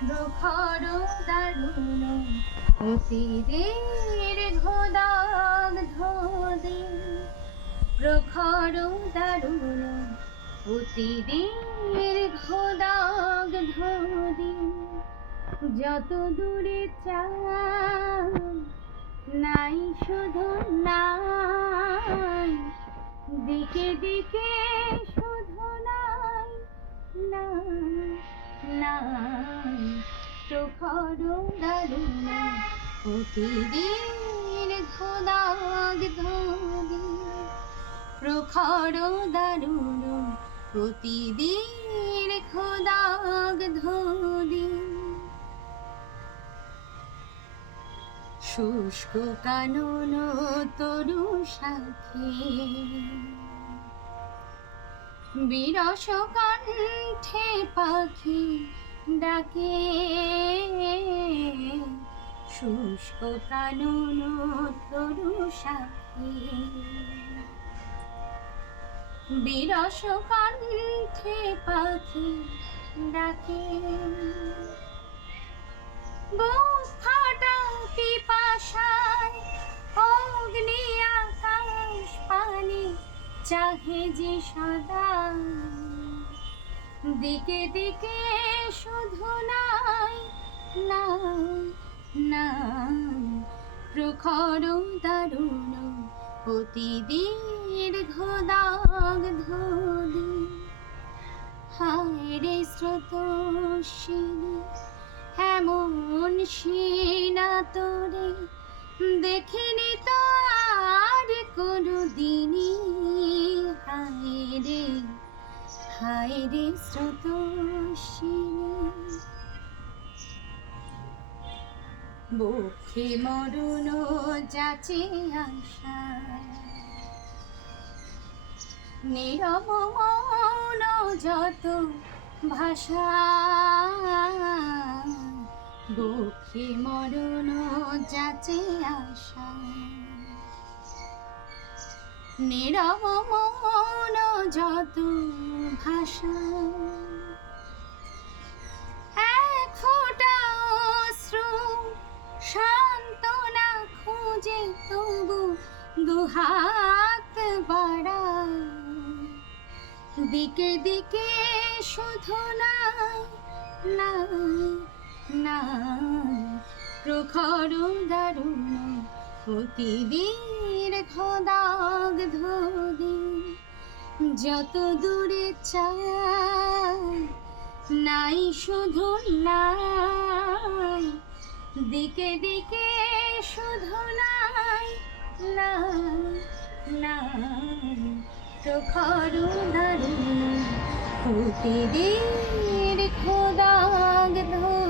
প্রখর দারুণ অতিদের ঘোদাগ ধোদে, প্রখর দারুণ অতিদের ঘোদাগ ধোদে। যত দূরে চাই নাই শুধু নাই, দিকে দিকে শুধু নাই নাই নাই। প্রখর দারুণ অতিদের ঘোদাগ ধোদে, প্রখর দারুণ অতিদের ঘোদাগ ধোদে। শুষ্ক কানন তরু শাখে, বিরস কণ্ঠে পাখি ডাকে। শুষ্ক কানন তরু শাখে, বিরস কণ্ঠে পাখি ডাকে। বুক ফাটা পিপাসায় অগ্নি আকাশ পানে চাহে যে সদা, দিকে দিকে শুধু নাই নাই নাই। প্রখর দারুণ অতিদের ঘোদাগ ধোদে। হায় রে স্রোতস্বিনী এমন সিনা তোরে দেখিনি তো আর কোনোদিনই। হায় রে স্রোতস্বিনী, বক্ষে মরণ যাচে আশা, নীরব মৌন যত ভাষা। বক্ষে মরণ যাচে আশা, নীরব মৌন যত ভাষা। এক ফোঁটা অশ্রু সান্ত্বনা খুঁজে তবু দুহাত বাড়ায়, দিকে দিকে শুধু নাই নাই নাই। প্রখর দারুণ অতিদের ঘোদাগ ধোদে। যত দূরে চাই নাই শুধু নাই, দিকে দিকে শুধু নাই নাই নাই। প্রখর দারুণ অতিদের ঘোদাগ ধোদে।